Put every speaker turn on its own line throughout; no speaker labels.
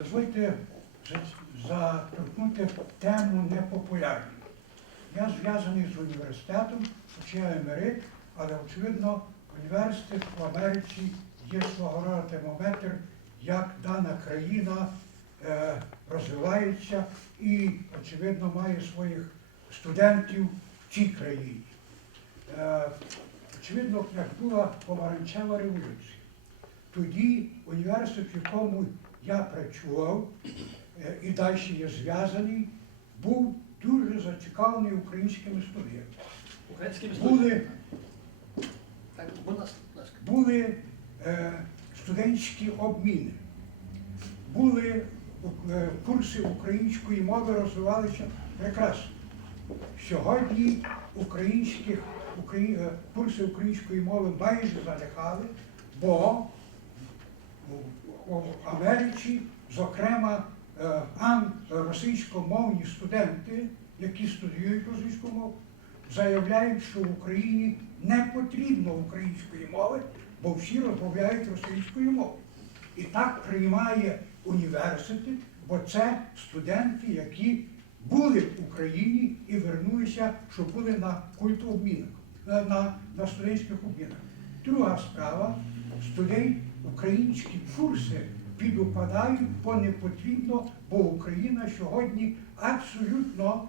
Дозвольте за- заторкнути тему непопулярну. Я зв'язаний з університетом, хоча я емерит, але очевидно університет в Америці є свого роду термометр, як дана країна е, розвивається і, очевидно, має своїх студентів в цій країні. Е, очевидно, як була помаранчева революція. Тоді університет, в якому я працював е, і далі є зв'язаний, був дуже зацікавлений українськими студентами.
Українськими Були.
Були е, студентські обміни, були е, курси української мови розвивалися прекрасно. Сьогодні українських, украї- е, курси української мови майже залякали, бо у, Америці, зокрема, е, російськомовні студенти, які студіюють російську мову, заявляють, що в Україні не потрібно української мови, бо всі розмовляють російською мовою. І так приймає університет, бо це студенти, які були в Україні і вернулися, що були на культообмінах, на, на, на студентських обмінах. Друга справа, студент, українські курси підупадають, бо не потрібно, бо Україна сьогодні абсолютно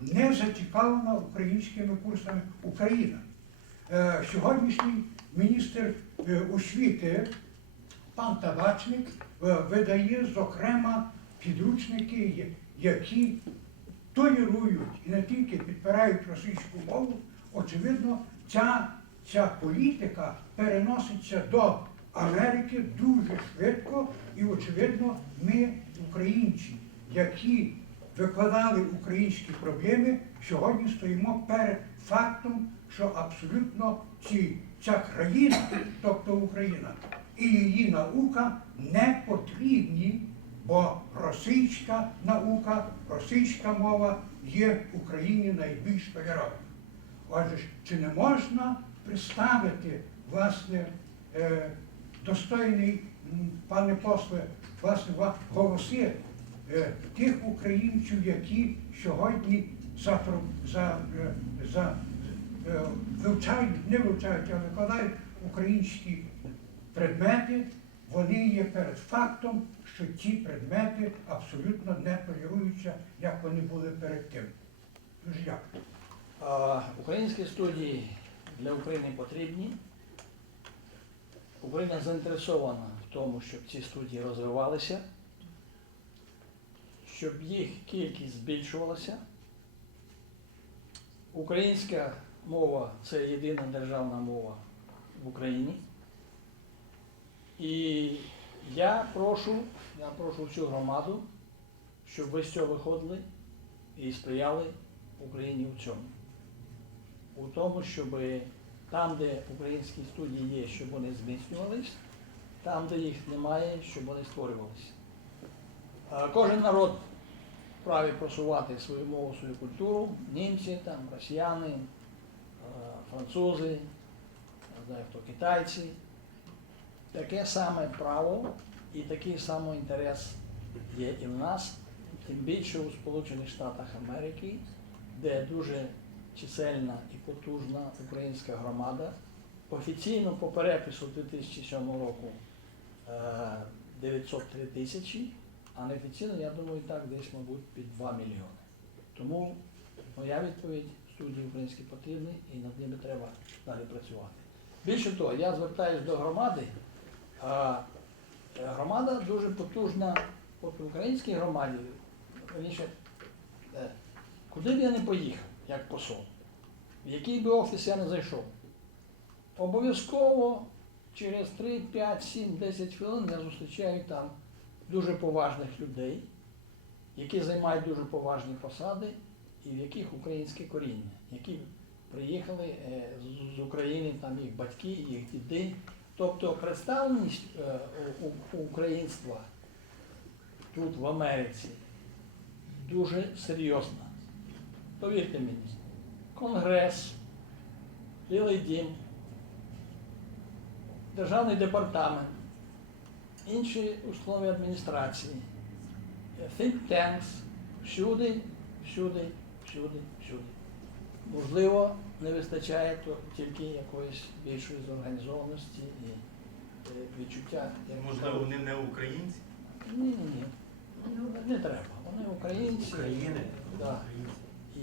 не зацікавлена українськими курсами Україна. Е, Сьогоднішній міністр е, освіти пан Табачник е, видає, зокрема, підручники, які толерують і не тільки підпирають російську мову. Очевидно, ця, ця політика переноситься до Америки дуже швидко, і, очевидно, ми, українці, які викладали українські проблеми, сьогодні стоїмо перед фактом, що абсолютно ці, ця країна, тобто Україна, і її наука не потрібні, бо російська наука, російська мова є в Україні найбільш толерованою. Отже, чи не можна представити, власне, е, достойний, пане после, власне, голоси е, тих українців, які сьогодні за, за, е, за е, вивчають, не вивчають, а викладають українські предмети, вони є перед фактом, що ці предмети абсолютно не толеруються, як вони були перед тим. Дуже
дякую. Українські студії для України потрібні. Україна заінтересована в тому, щоб ці студії розвивалися, щоб їх кількість збільшувалася. Українська мова це єдина державна мова в Україні. І я прошу, я прошу всю громаду, щоб ви з цього виходили і сприяли Україні у цьому. У тому, щоб там, де українські студії є, щоб вони зміцнювались, там, де їх немає, щоб вони створювалися. Кожен народ вправі просувати свою мову, свою культуру, німці, там, росіяни, е, французи, не знаю хто, китайці. Таке саме право і такий самий інтерес є і в нас, тим більше у Сполучених Штатах Америки, де дуже чисельна і потужна українська громада. Офіційно по перепису 2007 року е, 903 тисячі, а неофіційно, я думаю, так десь, мабуть, під 2 мільйони. Тому моя відповідь студії українські потрібні і над ними треба далі працювати. Більше того, я звертаюся до громади. Е, Громада дуже потужна, от в українській громаді, е, куди б я не поїхав, як посол, в який би офіс я не зайшов, обов'язково через 3, 5, 7, 10 хвилин я зустрічаю там дуже поважних людей, які займають дуже поважні посади і в яких українське коріння, які приїхали е, з- України, там їх батьки, їх діди. Тобто представленість е, українства тут, в Америці, дуже серйозна. Повірте мені, Конгрес, Білий дім, Державний департамент, інші установи адміністрації, е, think tanks, всюди, всюди, всюди, всюди. Можливо, не вистачає тільки якоїсь більшої зорганізованості і е, відчуття.
як Можливо, вони не українці.
Ні, ні, ні. Не треба. Вони українці. України. Да.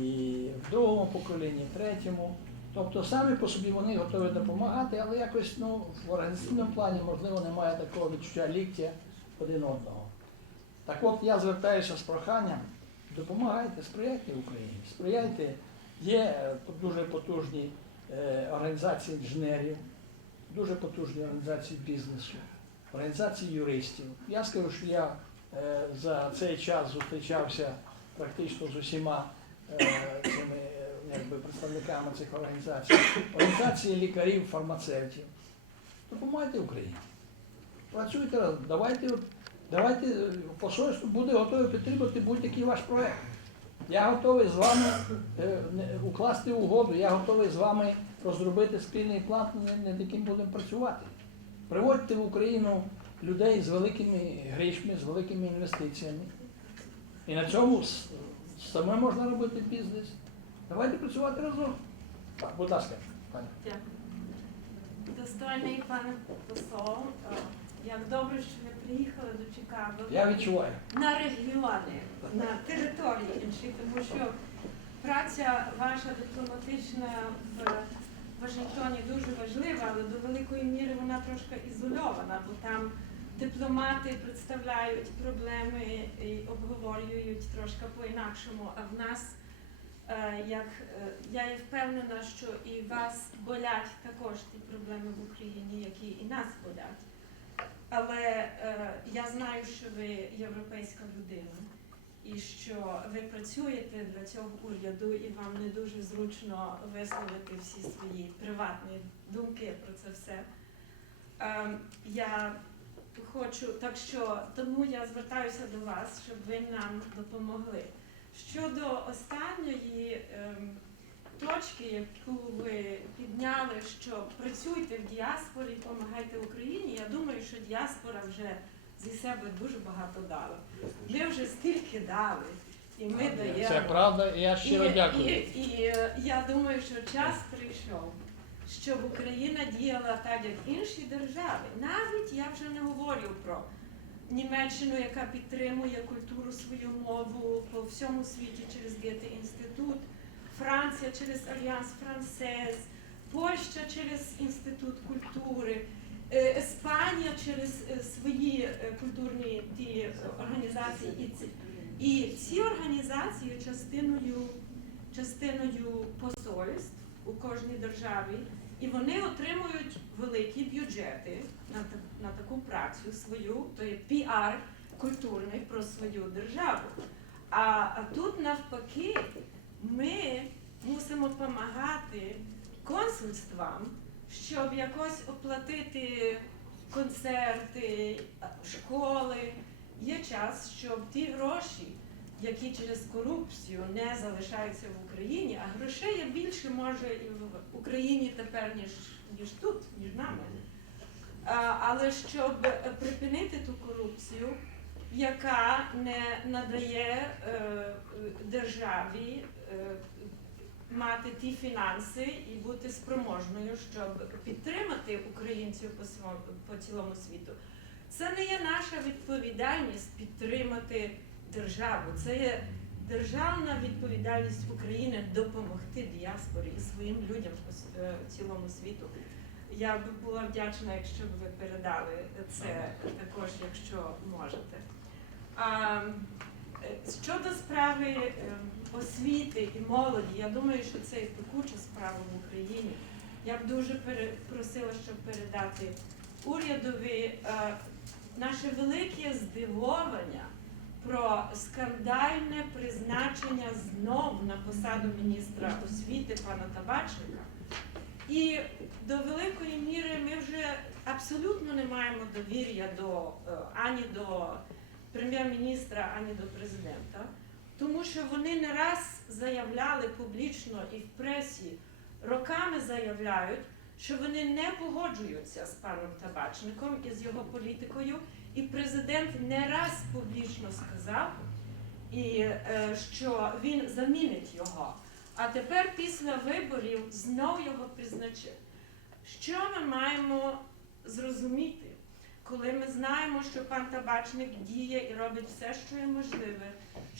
І в другому поколінні, і в третьому. Тобто самі по собі вони готові допомагати, але якось ну, в організаційному плані, можливо, немає такого відчуття ліктя один одного. Так от я звертаюся з проханням, допомагайте, сприяйте Україні, сприяйте. Є дуже потужні е, організації інженерів, дуже потужні організації бізнесу, організації юристів. Я скажу, що я е, за цей час зустрічався практично з усіма цими е, якби, представниками цих організацій, організації лікарів, фармацевтів. Допомагайте Україні. Працюйте разом. Давайте, давайте е, посольство буде готове підтримати будь-який ваш проект. Я готовий з вами е, укласти угоду, я готовий з вами розробити спільний план, над- яким будемо працювати. Приводьте в Україну людей з великими грішми, з великими інвестиціями. І на цьому саме можна робити бізнес. Давайте працювати разом. Так, будь ласка,
пані. Дякую. Достойний пане посол, е, як добре, що ви приїхали до Чикаго
Я відчуваю.
на регіони, на території інші, тому що праця ваша дипломатична в Вашингтоні дуже важлива, але до великої міри вона трошки ізольована, бо там дипломати представляють проблеми і обговорюють трошки по-інакшому, а в нас Е, як е, я є впевнена, що і вас болять також ті проблеми в Україні, які і нас болять. Але е, я знаю, що ви європейська людина і що ви працюєте для цього уряду, і вам не дуже зручно висловити всі свої приватні думки про це все. Е, я хочу, так що тому я звертаюся до вас, щоб ви нам допомогли. Щодо останньої ем, точки, яку ви підняли, що працюйте в діаспорі, допомагайте Україні, я думаю, що діаспора вже зі себе дуже багато дала. Ми вже стільки дали, і ми даємо.
Це правда, і я щиро і, дякую.
І, і е, я думаю, що час прийшов, щоб Україна діяла так, як інші держави. Навіть я вже не говорю про Німеччину, яка підтримує культуру, свою мову по всьому світі через Гете інститут, Франція через Альянс Франсез, Польща через Інститут культури, е, Іспанія через е, свої е, культурні ті е, організації. І ці, і ці організації частиною, частиною посольств у кожній державі, і вони отримують великі бюджети на, на таку працю свою, то є піар культурний про свою державу. А, а тут навпаки ми мусимо допомагати консульствам, щоб якось оплатити концерти, школи. Є час, щоб ті гроші, які через корупцію не залишаються в Україні, а грошей більше може і в Україні тепер, ніж, ніж тут, ніж нами. Але щоб припинити ту корупцію, яка не надає е, державі е, мати ті фінанси і бути спроможною, щоб підтримати українців по цілому світу. Це не є наша відповідальність підтримати державу. Це є державна відповідальність України допомогти діаспорі і своїм людям по е, цілому світу. Я б була вдячна, якщо б ви передали це також, якщо можете. А, е, щодо справи е, освіти і молоді, я думаю, що це і пекуча справа в Україні. Я б дуже просила, щоб передати урядові наше велике здивовання про скандальне призначення знов на посаду міністра освіти пана Табачника. І до великої міри ми вже абсолютно не маємо довір'я до е, ані до прем'єр-міністра, ані до президента, тому що вони не раз заявляли публічно і в пресі, роками заявляють, що вони не погоджуються з паном Табачником і з його політикою, І президент не раз публічно сказав, і, е, що він замінить його. А тепер після виборів знов його призначив. Що ми маємо зрозуміти, коли ми знаємо, що пан табачник діє і робить все, що є можливе,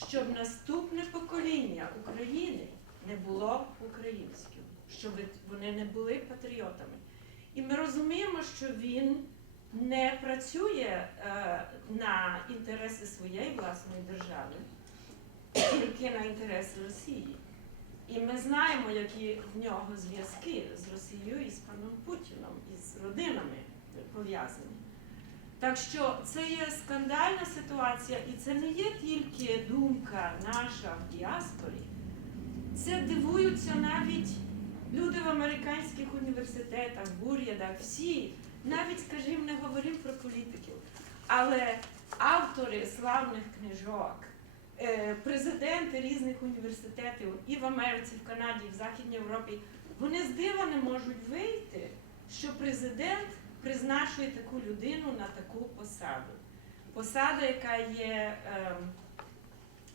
щоб наступне покоління України не було українським, щоб вони не були патріотами. І ми розуміємо, що він не працює е, на інтереси своєї власної держави, тільки на інтереси Росії. І ми знаємо, які в нього зв'язки з Росією і з паном Путіном, і з родинами пов'язані. Так що це є скандальна ситуація, і це не є тільки думка наша в діаспорі. Це дивуються навіть люди в американських університетах, в урядах, всі, навіть, скажімо, не говоримо про політиків, але автори славних книжок, е, президенти різних університетів і в Америці, в Канаді, і в Західній Європі, вони з дива не можуть вийти, що президент призначує таку людину на таку посаду. Посада, яка є ем,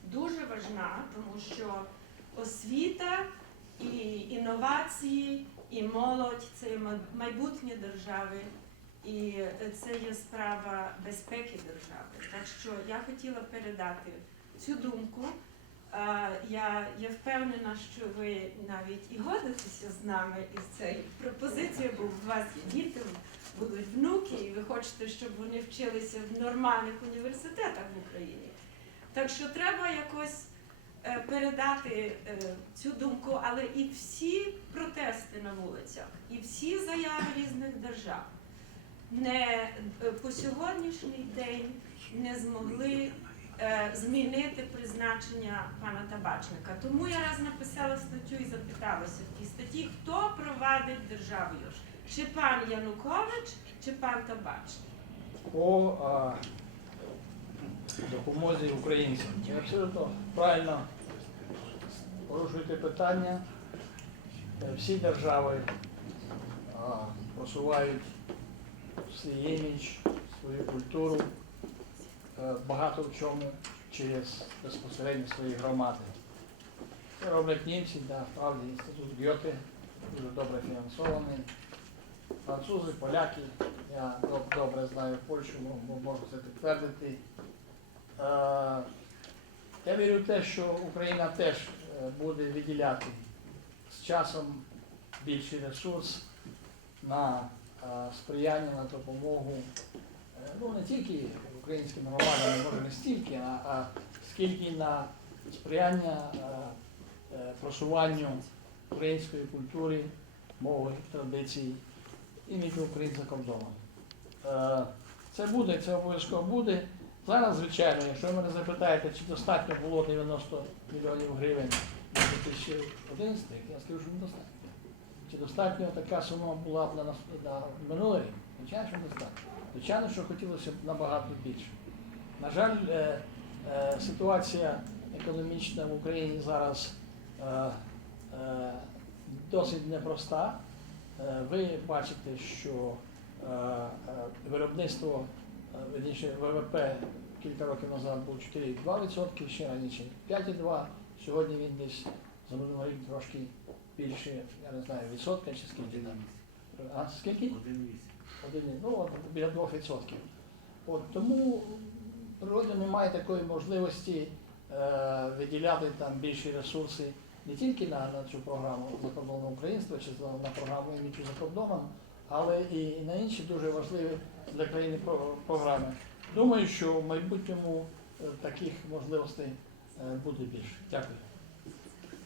дуже важна, тому що освіта і інновації, і молодь це майбутнє держави, і е, це є справа безпеки держави. Так що я хотіла передати цю думку. Я, я впевнена, що ви навіть і годитеся з нами із цією пропозицією, бо у вас є діти, будуть внуки, і ви хочете, щоб вони вчилися в нормальних університетах в Україні. Так що треба якось е, передати е, цю думку, але і всі протести на вулицях, і всі заяви різних держав не е, по сьогоднішній день не змогли е, змінити призначення пана табачника. Тому я раз написала статтю і запиталася в тій статті, хто провадить державу, чи пан Янукович, чи пан табачник.
по а, допомозі українцям. Ви абсолютно правильно порушуєте питання. Е, Всі держави а, просувають свій імідж, свою культуру, е, багато в чому через безпосередньо свої громади. Це роблять німці, да, справді інститут Гьоте дуже добре фінансований. Французи, поляки, я добре знаю Польщу, мо- мо- можу це підтвердити. Е, Я вірю в те, що Україна теж е, буде виділяти з часом більший ресурс на сприяння, на допомогу е, ну, не тільки українським громадам, може не стільки, а, а скільки на сприяння е, е, просуванню української культури, мови, традицій іміджу українця за кордоном. Е, Це буде, це обов'язково буде. Зараз, звичайно, якщо ви мене запитаєте, чи достатньо було 90 мільйонів гривень на 2011 рік, я скажу, що недостатньо. Чи достатньо така сума була б на, нас- на минулий рік? Звичайно, що недостатньо. Звичайно, що хотілося б набагато більше. На жаль, е, е, ситуація економічна в Україні зараз е, е, досить непроста. Е, Ви бачите, що е, е, виробництво, е, ВВП кілька років назад був 4,2%, ще раніше 5,2%. Сьогодні він десь за минулий рік трошки більше, я не знаю, відсотка чи скільки там. А скільки? Один, ну, от біля 2%. От, тому природа немає такої можливості е, виділяти там більші ресурси не тільки на, на цю програму закордонного українства чи на програму іміджу за кордоном, але і на інші дуже важливі для країни програми. Думаю, що в майбутньому е, таких можливостей е, буде більше. Дякую.